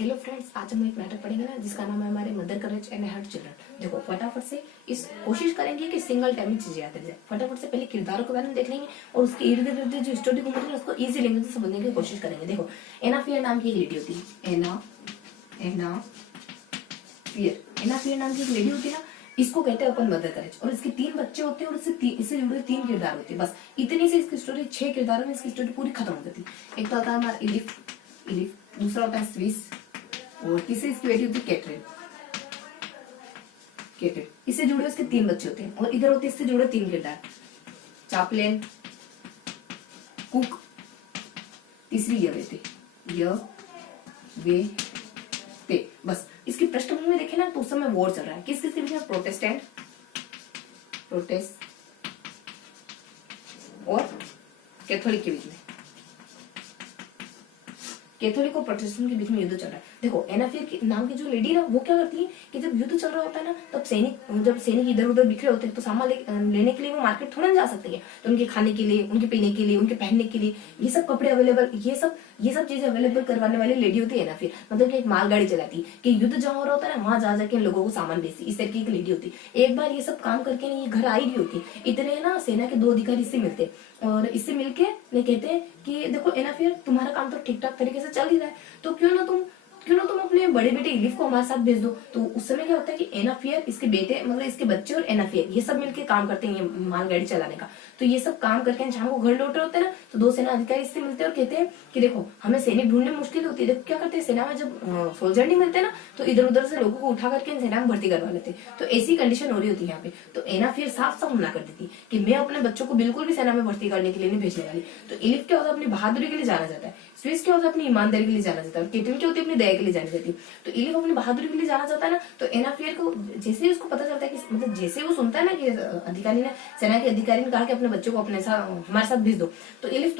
Hello friends, आज हम एक नाटक पढ़ेंगे ना जिसका नाम है हमारे mother courage and her children. देखो फटाफट से इस कोशिश करेंगे कि सिंगल टाइम में चीजें याद रह जाए। फटाफट से पहले किरदारों के बारे में देख लेंगे और उसके इर्द गिर्द जो स्टोरी को मतलब उसको इजी लैंग्वेज से समझने की कोशिश करेंगे। देखो एना फियर नाम की एक लेडी होती है। एना फियर नाम की एक लेडी होती है ना, इसको कहते हैं अपन मदर करेज। और इसके 3 बच्चे होते हैं और इससे जुड़े 3 किरदार होते हैं। बस इतनी से इसकी स्टोरी 6 किरदारों में इसकी स्टोरी पूरी खत्म हो जाती है। एक तो होता है हमारा इलिफ, दूसरा होता है स्विस और तीसरी इसकी बेटी होती है कैटरिन। इससे जुड़े उसके 3 बच्चे होते हैं और इधर होते हैं इससे जुड़े 3 किरदार, चापलेन, कुक, तीसरी वे ते। बस इसकी पृष्ठभूमि में देखे ना तो उस समय वॉर चल रहा है। किस किसके बीच में? प्रोटेस्ट और कैथोलिक के बीच में। कैथोलिक और प्रोटेस्टेंट के बीच में युद्ध चल रहा है। देखो एना फियर नाम की जो लेडी ना, वो क्या करती है कि जब युद्ध चल रहा होता है ना, तब सैनिक इधर उधर बिखरे होते हैं तो सामान लेने के लिए वो मार्केट थोड़ा ना जा सकते हैं। तो उनके खाने के लिए, उनके पीने के लिए, उनके पहनने के लिए ये सब कपड़े अवेलेबल, ये सब चीजें अवेलेबल करवाने वाली लेडी होती है ना। फिर मतलब कि एक मालगाड़ी चलाती है कि युद्ध जहां हो रहा होता है ना, वहां जा जाके लोगों को सामान बेचती। इस तरह की एक लेडी होती है। एक बार ये सब काम करके ये घर आई भी होती। इतने ना सेना के 2 अधिकारी इससे मिलते और इससे मिलके ये कहते हैं कि देखो एना फियर, तुम्हारा काम तो ठीक ठाक तरीके से चल ही रहा है, तो क्यों ना तुम अपने बड़े बेटे इलिफ को हमारे साथ भेज दो। तो उस समय क्या होता है कि एना फियर, इसके बेटे मतलब इसके बच्चे और एना फियर ये सब मिलके काम करते हैं ये मालगाड़ी चलाने का। तो ये सब काम करके शाम को घर लौट रहे होते हैं ना, तो 2 सेना अधिकारी इससे मिलते हैं और कहते हैं कि देखो हमें सैनिक ढूंढने में मुश्किल होती है। देखो क्या करते हैं, सेना में जब सोल्जर नहीं मिलते ना, तो इधर उधर से लोगों को उठा करके सेना में भर्ती करवा लेते। तो ऐसी कंडीशन हो रही होती है यहाँ पे। तो एना फियर साफ साफ मना कर देती कि मैं अपने बच्चों को बिल्कुल भी सेना में भर्ती करने के लिए नहीं भेजने वाली। तो इलिफ क्या होता है, अपनी बहादुरी के लिए जाना जाता है। स्विस क्या होता है, अपनी ईमानदारी के लिए जाना जाता है। और कैटरिन क्या होती है, अपनी दया के लिए जानी जाती है। तो इलिफ अपनी बहादुरी के लिए जाना चाहता है ना, तो एना फियर को जैसे ही उसको पता चलता है कि मतलब जैसे वो सुनता है ना कि अधिकारी ने, सेना के अधिकारी ने कहा कि अपने बच्चों को अपने साथ हमारे साथ भेज दो, तो इलिफ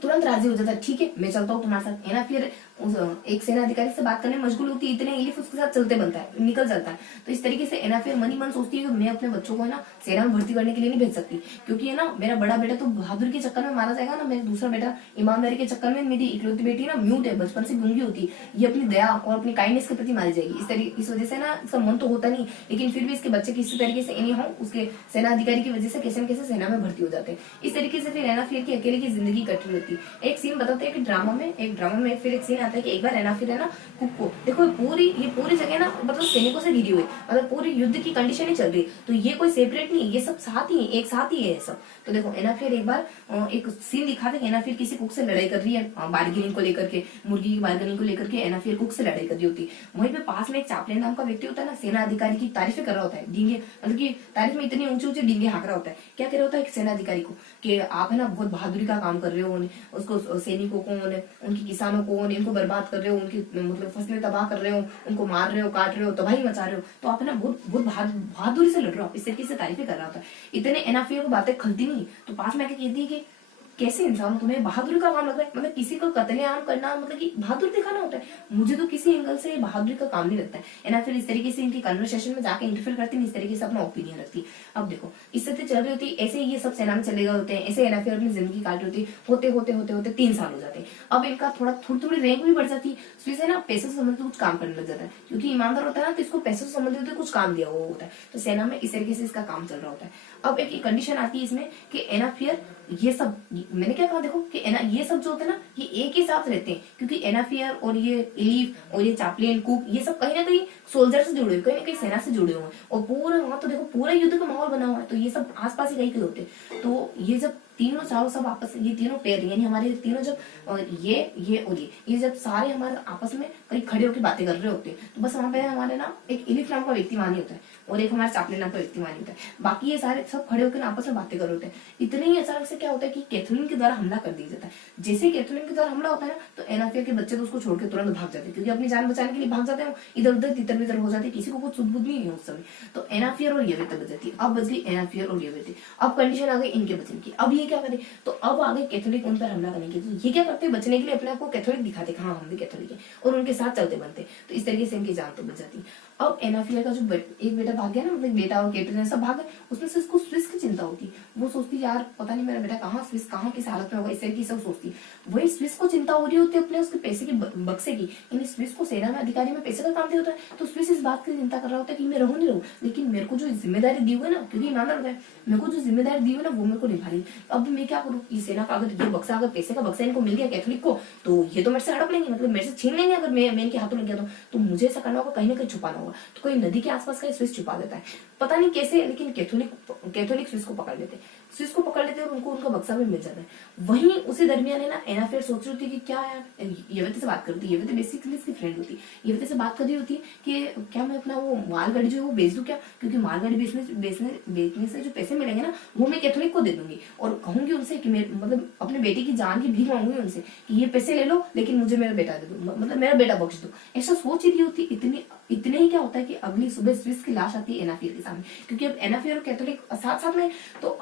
तुरंत राजी हो जाता है। ठीक है, मैं चलता हूँ तुम्हारे साथ। एना फियर एक सेना अधिकारी से बात करने में मशगूल होती है, इतने इलिफ उसके साथ चलते बनता है, निकल जाता है। तो इस तरीके से एना फियर मन ही मन सोचती है कि मैं अपने बच्चों को है ना सेना में भर्ती करने के लिए नहीं भेज सकती, क्योंकि है ना मेरा बड़ा बेटा तो बहादुर के चक्कर में मारा जाएगा ना, मेरा दूसरा बेटा ईमानदारी के चक्कर में, मेरी इकलौती बेटी ना म्यूट है, बचपन से गूंगी होती, ये अपनी दया और अपनी काइंडनेस के प्रति मारी जाएगी। इस वजह से ना इसका मन तो होता नहीं, लेकिन फिर भी इसके बच्चे किसी तरीके से एनी हाउ उसके सेना अधिकारी की वजह से कैसे न कैसे सेना में भर्ती हो जाते हैं। इस तरीके से फिर एना फियर की अकेले की जिंदगी कट रही होती है। एक सीन बताते हैं कि ड्रामा में फिर एक सीन आता है कि एक बार एना फियर है ना कुक को, देखो ये पूरी जगह ना मतलब सैनिकों से घिरी हुई, मतलब पूरी युद्ध की कंडीशन ही चल रही है। तो ये कोई सेपरेट नहीं, ये सब साथ ही एक साथ ही है सब। तो देखो एना फियर एक बार एक सीन दिखाते हैं, एना फियर किसी कुक से लड़ाई कर रही है बार्गेनिंग को लेकर के, मुर्गी की बार्गेनिंग को लेकर के एना फियर कुक से लड़ाई कर रही होती है। वहीं पे पास में एक चापलेन नाम का व्यक्ति होता है ना, सेना अधिकारी की तारीफें कर रहा होता है, डींगे मतलब की तारीफ में इतनी ऊंचे ऊंचे डींगे हाँक रहा होता है। क्या कह रहा होता है सेना अधिकारी को कि आप है ना बहुत बहादुरी का काम कर रहे हो, उसको सैनिकों को, उनके किसानों को, इनको बर्बाद कर रहे हो, उनकी मतलब फसलें तबाह कर रहे हो, उनको मार रहे हो, काट रहे हो, तबाही मचा रहे हो, तो आप है ना बहुत बहादुरी से लड़ रहे हो। इस तरीके से तारीफें कर रहा होता है। इतने एना फियर को बातें खलती नहीं, तो पास में आके कहती है कि कैसे इंसान हो, तुम्हें बहादुरी का काम लग रहा है, मतलब किसी को कत्लेआम करना मतलब कि बहादुर दिखाना होता है। मुझे तो किसी एंगल से बहादुरी का काम नहीं लगता है। एना फिर इस तरीके से इनकी कन्वर्सेशन में जाके इंटरफेयर करती है, इस तरीके से अपना ओपिनियन रखती। अब देखो इस तरह चल रही होती, ऐसे ये सब सेना में चले गए होते हैं, ऐसे एना फिर अपनी जिंदगी काट रही होती, होते 3 साल हो जाते हैं। अब इनका थोड़ी रैंक भी बढ़ जाती है। स्विस है ना पैसे से संबंधित कुछ काम करने लग जाता है, क्योंकि ईमानदार होता है ना, तो इसको पैसे से संबंधित कुछ काम दिया हुआ होता है। तो सेना में इस तरीके से इसका काम चल रहा होता है। अब एक कंडीशन आती है इसमें कि एना फियर ये सब, मैंने क्या कहा देखो कि एना ये सब जो होते हैं ना, ये एक ही साथ रहते हैं, क्योंकि एना फियर और ये इलिफ और ये चापलेन कुक ये सब कहीं ना कहीं सोल्जर से जुड़े हुए, कहीं ना कहीं सेना से जुड़े हुए हैं। और पूरा वहां तो देखो पूरा युद्ध का माहौल बना हुआ है, तो ये सब आसपास ही कहीं होते हैं। तो ये जब तीनों चारों सब आपस, ये तीनों पेयर यानी हमारे तीनों जब और ये जब सारे हमारे आपस में कहीं खड़े होकर बातें कर रहे होते हैं, तो बस वहां पे हमारे ना एक इलिफ नाम का व्यक्ति वहां नहीं होता है और एक हमारे चापलेन नाम का व्यक्ति वहां नहीं होता है। बाकी ये सारे सब खड़े होकर आपस में बातें कर रहे होते हैं। इतने ही अचानक से क्या होता है कि कैथरीन के द्वारा हमला कर दिया जाता है। जैसे कैथरीन के द्वारा हमला होता है ना, तो एना फियर के बच्चे तो उसको छोड़ के तुरंत भाग जाते हैं, क्योंकि अपनी जान बचाने के लिए भाग जाते हैं, इधर उधर तितर बितर हो जाते हैं, किसी को कुछ सुध-बुध नहीं है उस समय। तो एना फियर और येवेते बच जाती है। अब बच गई एना फियर और येवेते। अब कंडीशन आ गई इनके बचने की। अब ये क्या करे, तो अब आगे कैथोलिक उन पर हमला करने की। तो ये क्या करते हैं, बचने के लिए अपने आप को कैथोलिक दिखाते, हाँ हम भी कैथोलिक है, और उनके साथ चलते बनते। तो इस तरीके से इनकी जान तो बच जाती है। अब एनाफियर का जो एक बेटा भाग गया ना, मतलब बेटा और कैटरीना सब भाग गए, उसमें से उसको स्विस की चिंता होती। वो सोचती यार पता नहीं मेरा बेटा कहाँ, स्विस कहाँ किस हालत में होगा, इस तरह की सब सोचती। वही स्विस को चिंता हो रही होती है अपने उसके पैसे की बक्से की, यानी स्विस को सेना में अधिकारी में पैसे का काम दिया होता है, तो स्विस इस बात की चिंता कर रहा होता है कि मैं रहूं नहीं रहूं, लेकिन मेरे को जो जिम्मेदारी दी हुई है ना, क्योंकि ईमानदार होता है, मेरे को जो जिम्मेदारी दी हुई है ना वो मेरे को निभानी। अब मैं क्या करूँ, ये सेना का अगर ये बक्सा, अगर पैसे का बक्सा इनको मिल गया कैथोलिक को, तो ये तो मेरे से हड़प लेंगे, मतलब मेरे से छीन लेंगे अगर मैं इनके हाथों लग गया तो मुझे ऐसा करना होगा, कहीं ना कहीं छुपाना होगा। तो कोई नदी के आसपास का स्विस छुपा देता है, पता नहीं कैसे, लेकिन कैथोलिक स्विस को पकड़ लेते, स्विस को पकड़ लेते और उनको उनका बक्सा भी मिल जाता है। वहीं उसी दरमियान है ना, एनाफेयर सोच रही होती है कि क्या यार, युवती से बात करती है, युवती बेसिकली इसकी फ्रेंड होती है, युवती से बात कर रही होती है कि क्या मैं अपना वो मालगाड़ी जो है वो बेच दूं क्या, क्योंकि मालगाड़ी बेचने से जो पैसे मिलेंगे ना वो मैं कैथोलिक को दे दूंगी, और कहूंगी उनसे कि मतलब अपने बेटे की जान की भीख मांगूंगी उनसे कि ये पैसे ले लो लेकिन मुझे मेरा बेटा दे दो, मतलब मेरा बेटा बख्श दो। ऐसा सोच ही रही होती। इतने ही क्या होता है कि अगली सुबह स्विस की लाश आती है एनाफियर के सामने, क्योंकि अब एनाफियर और कैथोलिक साथ साथ में, तो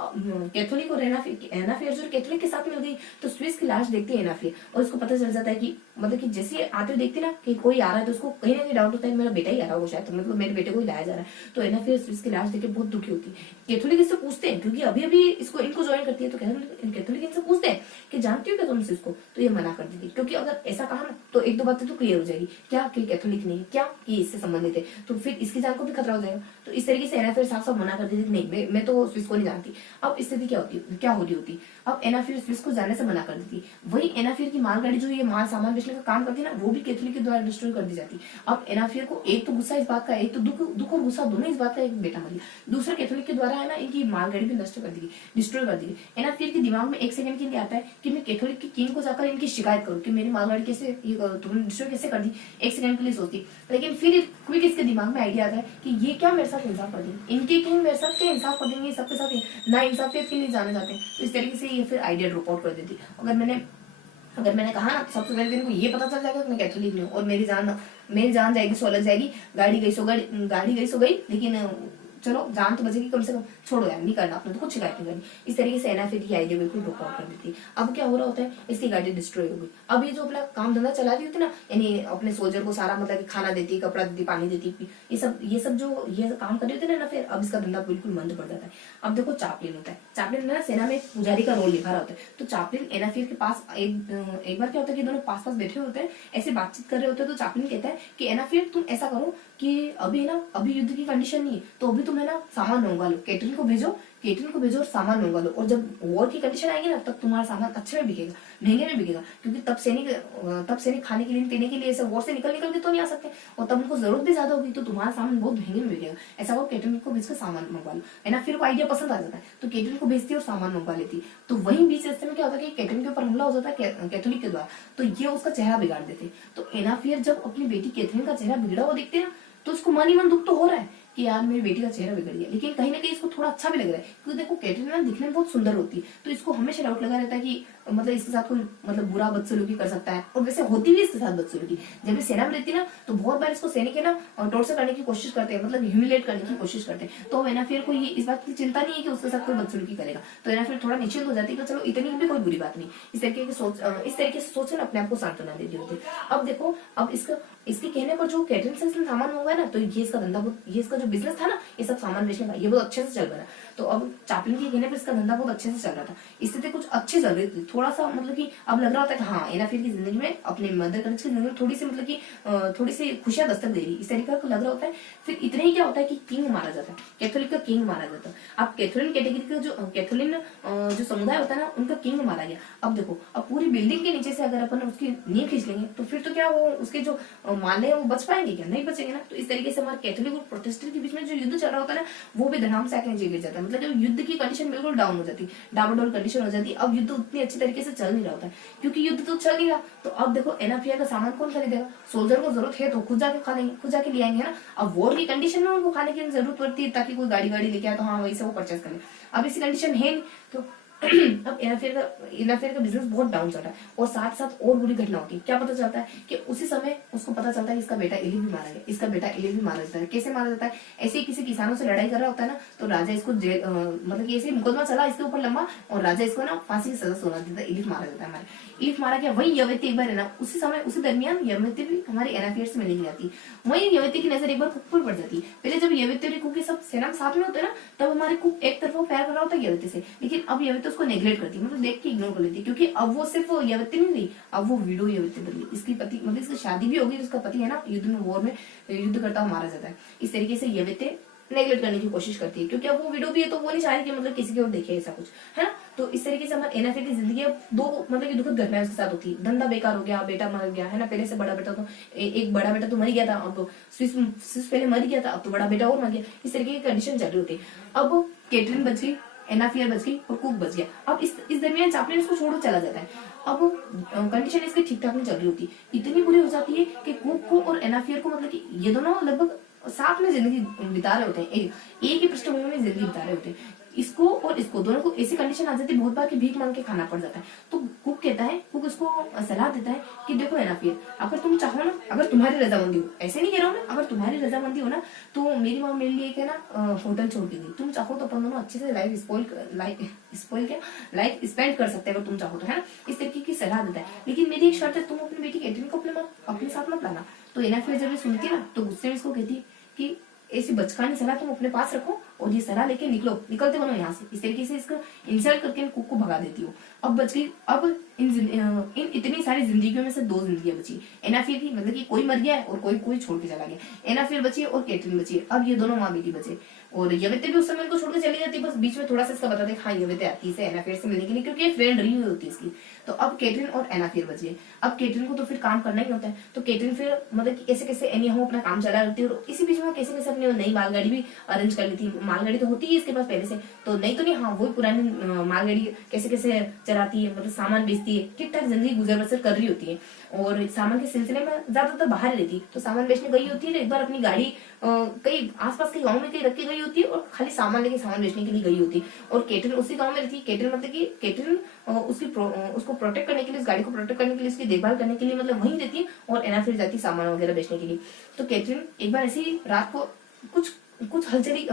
कैथोलिक और एनाफियर जो कैथोलिक के साथ मिल गई, तो स्विस की लाश देखती है एनाफियर, और उसको पता चल जाता है कि मतलब कि जैसे आते हुए देखती ना कि कोई आ रहा है, तो उसको कहीं ना कहीं डाउट होता है मेरा बेटा ही आ रहा होगा शायद, तो मतलब मेरे बेटे को ही लाया जा रहा है। तो एनाफियर स्विस की लाश देख के बहुत दुखी होती है। कैथोलिक इससे पूछते हैं, क्योंकि अभी अभी इनको ज्वाइन करती है, तो कैथोलिक इनसे पूछते हैं कि जानती हो क्या तुम इसको, तो ये मना कर देती, क्योंकि अगर ऐसा कहा ना तो एक दो बातें तो क्लियर हो जाएगी, क्या कि कैथोलिक नहीं, क्या कि इससे संबंधित है, तो फिर इसकी जान को भी खतरा हो जाएगा। तो इस तरीके से एनाफियर साफ साफ मना कर देती कि नहीं, मैं तो स्विस को नहीं जानती। अब स्थिति क्या हो रही होती, अब एनाफियर स्विस को जाने से मना कर देती। वही एनाफियर की मालगाड़ी जो ये माल सामान बेचने का काम करती है ना, वो भी कैथोलिक के द्वारा डिस्ट्रॉय कर दी जाती। अब एनाफियर को एक तो गुस्सा इस बात का, एक तो दुख और गुस्सा दोनों इस बात का, एक बेटा मर गया, दूसरा कैथोलिक के द्वारा है ना इनकी मालगाड़ी भी नष्ट कर दी, डिस्ट्रॉय कर दी। एनाफियर के दिमाग में एक सेकंड के लिए आता है कि मैं कैथोलिक की किंग को जाकर इनकी शिकायत करूं कि मेरी मालगाड़ी कैसे तुमने डिस्ट्रॉय कैसे कर दी, एक सेकंड के लिए सोचती। लेकिन फिर क्विक इसके दिमाग में आइडिया आता है कि ये क्या मेरे साथ इंसाफ कर देंगे, इनके किंग मेरे साथ क्या इंसाफ कर देंगे, सबके साथ ना इंसाफियत के लिए जाने जाते हैं। तो इस तरीके से ये फिर आइडिया ड्रॉप आउट कर देती। अगर मैंने कहा ना सबसे पहले दिन को ये पता चल जाएगा कि मैं कैथोलिक नहीं हूँ और मेरी जान जाएगी सो अलग जाएगी, गाड़ी गई सो गई, लेकिन चलो जान तो बचेगी कम से कम, छोड़ो यार नहीं करना, आपने तो कुछ शिकायत नहीं करनी। इस तरीके से एनाफियर की आइडिया बिल्कुल ड्रॉप आउट कर देती। अब क्या हो रहा होता है, इसकी गाड़ी डिस्ट्रॉय हो गई। अब ये जो अपना काम धंधा चला रही होती ना, यानी अपने सोल्जर को सारा मतलब खाना देती, कपड़ा देती, पानी देती, ये सब जो ये काम कर रही होती है ना, फिर अब इसका धंधा बिल्कुल बंद पड़ जाता है। अब देखो चापलिन होता है, चापलिन ना सेना में पुजारी का रोल निभा रहा होता है। तो चापलिन एनाफियर के पास एक बार क्या होता है कि दोनों पास पास बैठे होते हैं, ऐसे बातचीत कर रहे होते हैं। तो चापलिन कहता है कि एनाफियर तुम ऐसा करो कि अभी युद्ध की कंडीशन नहीं है, तो अभी तुम है ना सामान मंगवा लो, कैटरिंग को भेजो और सामान मंगवा लो, और जब वॉर की कंडीशन आएगी ना तब तुम्हारा सामान अच्छे में बिकेगा, महंगे में बिकेगा, क्योंकि तब सैनिक खाने के लिए पीने के लिए ऐसे वॉर से निकल के तो नहीं आ सकते, और तब उनको जरूरत भी ज्यादा होगी, तो तुम्हारा सामान बहुत महंगे में बिकेगा। ऐसा वो कैटरिंग को भेजकर सामान मंगवा लो, है ना। फिर को आइडिया पसंद आ जाता है, तो कैटरिंग को भेजती है और सामान मंगवा लेती। तो वही बीच रास्ते में क्या होता है कि कैटरिंग के ऊपर हमला हो जाता है कैथोलिक के द्वारा, तो ये उसका चेहरा बिगाड़ देते। तो एनाफियर जब अपनी बेटी कैथरीन का चेहरा बिगड़ा हुआ देखते ना, तो उसको मन ही मन दुख तो हो रहा है कि यार मेरी बेटी का चेहरा बिगड़ गया, लेकिन कहीं ना कहीं इसको थोड़ा अच्छा भी लग रहा है, क्योंकि देखो कैटरीन ना दिखने में बहुत सुंदर होती है, तो इसको हमेशा डाउट लगा रहता है कि मतलब इसके साथ कोई मतलब बुरा बदसलूकी कर सकता है, और वैसे होती भी इसके साथ बदसलूकी। जब ये सेना में रहती ना तो बहुत बार इसको सैनिक है ना टॉर्चर करने की कोशिश करते हैं, मतलब ह्यूमिलेट करने की कोशिश करते हैं। तो एनाफियर को ये इस बात की चिंता नहीं है कि उसके साथ कोई बदसलूकी करेगा, तो एनाफियर थोड़ा निश्चिंत हो जाती है कि चलो इतनी भी कोई बुरी बात नहीं। इस तरीके से सोच अपने आप को सांत्वना दे दी होती है। अब देखो, अब इसके कहने पर जो कैटरिंग से इसने सामान मंगवाया ना, तो ये इसका धंधा, ये इसका जो बिजनेस था ना, ये सब सामान बेचने का, ये बहुत अच्छे से चल रहा। तो अब चापलिन के कहने पर इसका धंधा बहुत अच्छे से चल रहा था, स्थिति कुछ अच्छी चल रही थी। थोड़ा सा मतलब कि अब लग रहा होता है कि हाँ एनाफियर की जिंदगी में, अपने मदर करेज की जिंदगी में थोड़ी सी मतलब कि थोड़ी सी खुशियां दस्तक दे रही, इस तरीके का लग रहा होता है। फिर इतने ही क्या होता है कि किंग मारा जाता है, कैथोलिक का किंग मारा जाता है। अब कैथोलिन कैटेगरी का जो समुदाय होता है ना, उनका किंग मारा गया। अब देखो, अब पूरी बिल्डिंग के नीचे से अगर अपन उसकी नींव खींच लेंगे, तो फिर तो क्या वो उसके जो माले वो बच पाएंगे क्या? नहीं बचेंगे ना। तो इस तरीके से हमारे कैथोलिक और प्रोटेस्टेंट के बीच में जो युद्ध चल रहा होता है ना, वो भी धड़ाम से आके नीचे गिर जाता है। मतलब जब युद्ध की कंडीशन बिल्कुल डाउन हो जाती, डामाडोल कंडीशन हो जाती, अब युद्ध उतनी अच्छी तरीके से चल नहीं रहा होता है, क्योंकि युद्ध तो चल नहीं रहा। तो अब देखो एनाफियर का सामान कौन खरीदेगा? सोल्जर को जरूरत है तो खुद जाके खा लेंगे, खुद जाके ले आएंगे ना। अब वॉर की कंडीशन में उनको खाने की जरूरत पड़ती है, ताकि कोई गाड़ी लेके आए तो हाँ वही से वो परचेस करें। अब इसी कंडीशन है नहीं, तो अब एनाफेयर का बिजनेस बहुत डाउन चल रहा है और साथ साथ और बुरी घटना होती है। क्या पता चलता है कि उसी समय उसको पता चलता है कि इसका बेटा इलिफ भी मारा गया, इसका बेटा इलिफ भी मारा जाता है। कैसे मारा जाता है? ऐसे ही किसी किसानों से लड़ाई कर रहा होता है ना, तो राजा इसको मतलब कि ऐसे मुकदमा चला इसके ऊपर लंबा और राजा इसको ना फांसी की सजा सुना देता है, इलिफ मारा जाता है। हमारे इलिफ मारा गया, वही यवती एक बार है ना उसी समय उसी दरमियान यवती भी हमारे एनाफेयर से मिलने जाती है। वही यवती की नजर एक बार कुक पर पड़ जाती है। पहले जब यवती और कुक के सब सेना साथ में होते हैं ना, तब हमारे कुक एक तरफ प्यार कर रहा होता है यवती से, लेकिन अब यवती उसको नेग्लेक्ट करती है, मतलब देख के इग्नोर कर लेती है, क्योंकि अब वो सिर्फ यवती नहीं रही, अब वो विडो यवती बन गई। इसकी पति मतलब इसकी शादी भी होगी, उसका पति है ना युद्ध में वॉर में युद्ध करता हुआ मारा जाता है। इस तरीके से यवती नेग्लेक्ट करने की कोशिश करती है, क्योंकि अब वो विडो भी है तो वो नहीं चाह रही कि मतलब किसी की ओर देखे ऐसा कुछ, है ना। तो इस तरीके से हमारे एनाफेयर की जिंदगी अब दो मतलब की दुखद घटनाएं उसके साथ होती है। धंधा बेकार हो गया, बेटा मर गया, है ना। पहले से बड़ा बेटा तो एक बड़ा बेटा तो मर गया था, अब स्विस पहले मर गया था, अब तो बड़ा बेटा और मर गया। इस तरीके की कंडीशन चल रही होती है। अब कैटरीन बच गई, एनाफेयर बच गई और कुक बच गया। अब इस दरमियान चैपलिन इसको छोड़ चला जाता है। अब कंडीशन इसकी ठीक ठाक नहीं चल रही होती, इतनी बुरी हो जाती है कि कुक को और एनाफेयर को मतलब कि ये दोनों लगभग साथ में जिंदगी बिता रहे होते हैं, एक ही पृष्ठभूमि में जिंदगी बिता रहे होते हैं। इसको और इसको दोनों को ऐसी कंडीशन आ जाती है बहुत बार कि भीख मांग के खाना पड़ जाता है। तो कुक कहता है, कुक उसको सलाह देता है कि देखो एनाफेयर, अगर तुम चाहो ना, अगर तुम्हारी रजामंदी हो, ऐसे नहीं कह रहा हूँ मैं, अगर तुम्हारी रजामंदी हो ना, तो मेरी माँ मेरे लिए क्या ना होटल छोड़ के गई, तुम चाहो तो अपन दोनों अच्छे से लाइफ स्पेंड कर सकते हैं अगर तुम चाहो तो, है ना। इस तरीके की सलाह देता है, लेकिन मेरी एक शर्त है, तुम अपनी बेटी कैटरीन को अपने साथ मत लाना। तो एनाफेयर जब ये सुनती है ना, तो गुस्से में इसको कहती है कि ऐसी बचकानी सलाह तुम अपने पास रखो और ये सलाह लेके निकलते बनो यहाँ से। इस तरीके से इसको इंसल्ट करके कुक को भगा देती हो। अब बच गई, अब इन इतनी सारी जिंदगियों में से दो जिंदगियां बची एनाफेयर की, मतलब कि कोई मर गया है और कोई छोड़ के चला गया। एनाफेयर बची है और कैटरीन बची है। अब ये दोनों माँ बेटी बचे और यवती भी उस समय उनको छोड़ के चली जाती है, बस बीच में थोड़ा सा इसका बता दे हाँ यवती आती है एनाफेयर से मिलने के लिए, क्योंकि फ्रेंड रही हुई होती है इसकी। तो अब कैटरीन और एनाफेयर बची है। अब कैटरीन को तो फिर काम करना ही होता है, तो कैटरीन फिर मतलब कि कैसे कैसे एनी हाउ अपना काम चला रही है और इसी बीच में कैसे कैसे अपनी नई मालगाड़ी भी अरेंज कर ली थी। मालगाड़ी तो होती है इसके पास पहले से, तो नहीं तो नहीं, हाँ वही पुरानी मालगाड़ी कैसे कैसे चलाती है, मतलब सामान बेचती है, ठीक ठाक जिंदगी गुजर बसर कर रही होती है और सामान के सिलसिले में ज्यादातर बाहर रहती है। तो सामान बेचने गई होती है, एक बार अपनी गाड़ी कहीं आसपास के गांव में कहीं रख के गई होती है और खाली सामान बेचने के लिए गई होती है। और कैटरीन उसी गांव में रहती है। कैटरीन मतलब कि कैटरीन उसको प्रोटेक्ट करने के लिए, उस गाड़ी को प्रोटेक्ट करने के लिए, उसकी देखभाल करने के लिए मतलब वहीं रहती है और एनाफेयर जाती है सामान वगैरह बेचने के लिए। तो कैटरीन एक बार ऐसी रात को कुछ हलचल की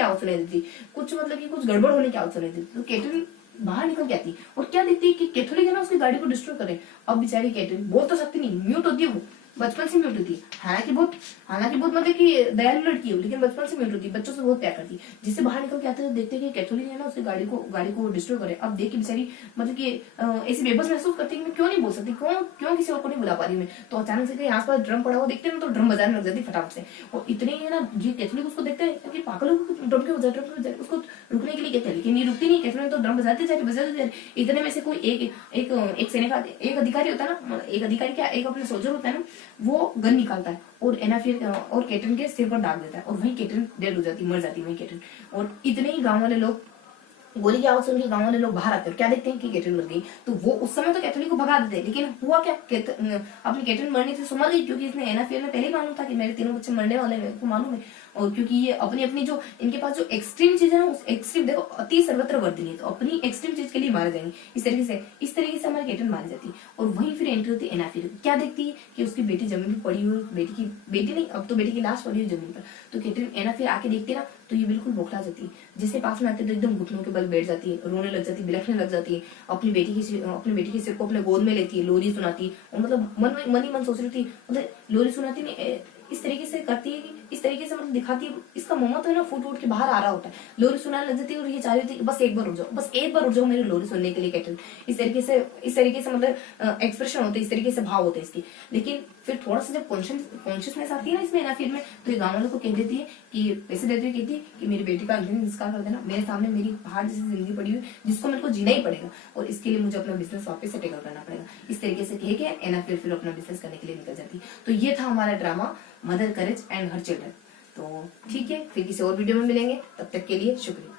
आवाज सुनाई देती, कुछ मतलब कि कुछ गड़बड़ होने की आवाज सुनाई देती। तो कैटरीन बाहर निकल के आती और क्या देखती है कि कैथोलिक है ना उसकी गाड़ी को डिस्ट्रॉय करे। अब बेचारी कैटरीन बोल तो सकती नहीं, म्यूट होती है, वो बचपन से म्यूट होती है। हालांकि बहुत मतलब कि दयालु लड़की हो, लेकिन बचपन से म्यूट होती है, बच्चों से बहुत प्यार करती है। जिससे बाहर निकल के आते हैं देखते हैं कि कैथोलिक है ना उसकी गाड़ी को डिस्ट्रॉय करे। अब देख के बेचारी मतलब कि ऐसी बेबस महसूस करती है कि मैं क्यों नहीं बोल सकती, क्यों किसी और को नहीं बुला पा रही मैं। तो अचानक से कहीं आसपास ड्रम पड़ा हुआ देखते हैं ना, तो ड्रम बजाने लग जाती फटाफट से। और इतने ही है ना ये कैथोलिक उसको देखते हैं कि पागल ड्रम के बजाए उसको रुकने के लिए कहते हैं, लेकिन ये रुकती नहीं। कैथोलिक तो ड्रम बजाते जा रही। इतने में से कोई एक सैनिक एक अधिकारी होता है ना, एक अधिकारी क्या एक अपने सोल्जर होता है ना, वो गन निकालता है और एनाफेयर और कैटरीन के सिर पर दाग देता है और वहीं कैटरीन डेड हो जाती, मर जाती वहीं कैटरीन। और इतने ही गांव वाले लोग गोली की आवाज सुन के गांव वाले लोग बाहर आते हैं, क्या देखते हैं कि कैटरीन मर गई। तो वो उस समय तो कैथोलिक को भगा देते हैं, लेकिन हुआ क्या, अपनी कैटरीन मरने से मर गई, क्योंकि इसने एनाफेयर में पहले ही मालूम था कि मेरे तीनों बच्चे मरने वाले हैं, मालूम है। और क्योंकि ये अपनी जो इनके पास जो एक्सट्रीम चीज है ना, उस एक्सट्रीम देखो अति सर्वत्र वर्धिनी, तो अपनी एक्सट्रीम चीज के लिए मारे जाएंगे। इस तरीके से हमारी कैटरीन मारी जाती है। और वहीं फिर एंट्री होती है एनाफेयर। क्या देखती है कि उसकी बेटी जमीन पर पड़ी हुई, बेटी नहीं अब तो बेटी की लाश पड़ी हुई जमीन पर। तो कैटरीन एनाफेयर आके देखती है ना, तो ये बिल्कुल बौखला जाती है। जिससे पास में आते तो एकदम घुटनों के बल बैठ जाती है, रोने लग जाती है, बिलखने लग जाती है। अपनी बेटी के सिर को अपने गोद में लेती है, लोरी सुनाती है और मतलब मन ही मन सोच रही थी, मतलब लोरी सुनाती नहीं, इस तरीके से करती है कि इस तरीके से मतलब दिखाती है इसका मम्मा तो है ना फूट के बाहर आ रहा होता है, लोरी सुनाने लग जाती है। और ये चाह रही थी बस एक बार उठ जाओ मेरी लोरी सुनने के लिए कैटरीन। इस तरीके से मतलब एक्सप्रेशन होते हैं, इस तरीके से भाव होते हैं इसकी। लेकिन फिर थोड़ा सा जब कॉन्शियसनेस आती है ना इसमें एनाफेयर में, तो ये गाँव वालों को कह देती है कि पैसे देती है, कहती है कि मेरी बेटी का अंतिम संस्कार कर देना, मेरे सामने मेरी पहाड़ जैसी जिंदगी पड़ी हुई जिसको मेरे को जीना ही पड़ेगा और इसके लिए मुझे अपना बिजनेस वापस से टेकल करना पड़ेगा। इस तरीके से कह के एनाफेयर फिर अपना बिजनेस करने के लिए निकल जाती है। तो ये था हमारा drama mother courage and her children. तो ठीक है, फिर किसी और वीडियो में मिलेंगे, तब तक के लिए शुक्रिया।